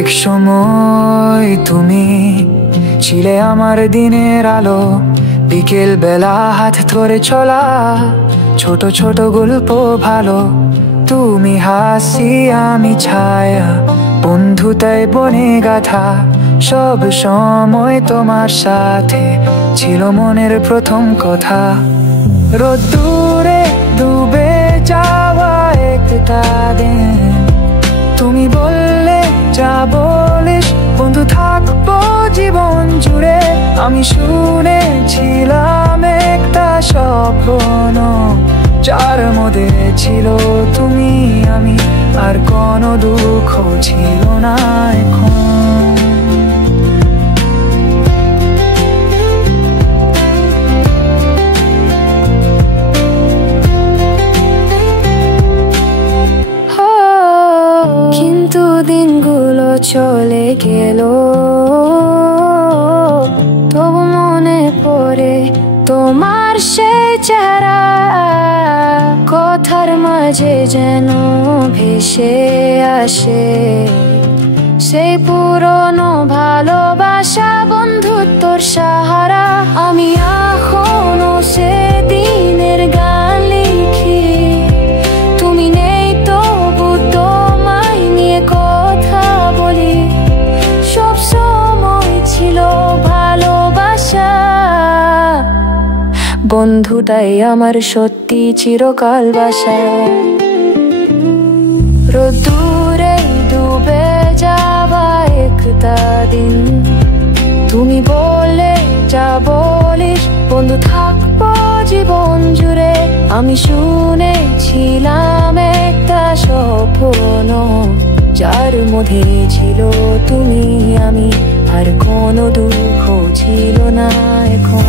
এক সময় তুমি ছিলে আমার দিনের আলো, বিকেল বেলা হাত ধরে চলা ছোট ছোট গল্প ভালো। তুমি হাসি আমি ছায়া, বন্ধুতায় বনে গাথা, সব সময় তোমার সাথে ছিল মনের প্রথম কথা। রোদ্দুরে ডুবে যাওয়া একটা দিন, তুমি বললে যা বলিস বন্ধু থাকবো জীবন জুড়ে। আমি শুনেছিলাম একটা স্বপ্ন, যার মধ্যে ছিল তুমি আমি, আর কোনো দুঃখ ছিল না এখন। কিন্তু দিনগুলো চলে গেল, তবু মনে পড়ে তোমার সেই চেহারা। কথার মাঝে যেন ভেসে আসে সেই পুরনো ভালোবাসা, বন্ধুত্বর সাহারা। আমি এখনো সে দিনের গান লিখি, তুমি নেই তবু তোমায় নিয়ে কথা বলি। সব সময় ছিল ভালোবাসা, বন্ধুটাই আমার সত্যি চিরকাল বাসা। রোদ্দুরে ডুবে যাওয়া একটা দিন, তুমি বলে যা বলিস বন্ধু থাকবো জীবন জুড়ে। আমি শুনেছিলাম একটা স্বপ্ন, যার মধ্যে ছিল তুমি আমি, আর কোনো দুঃখ ছিল না এখন।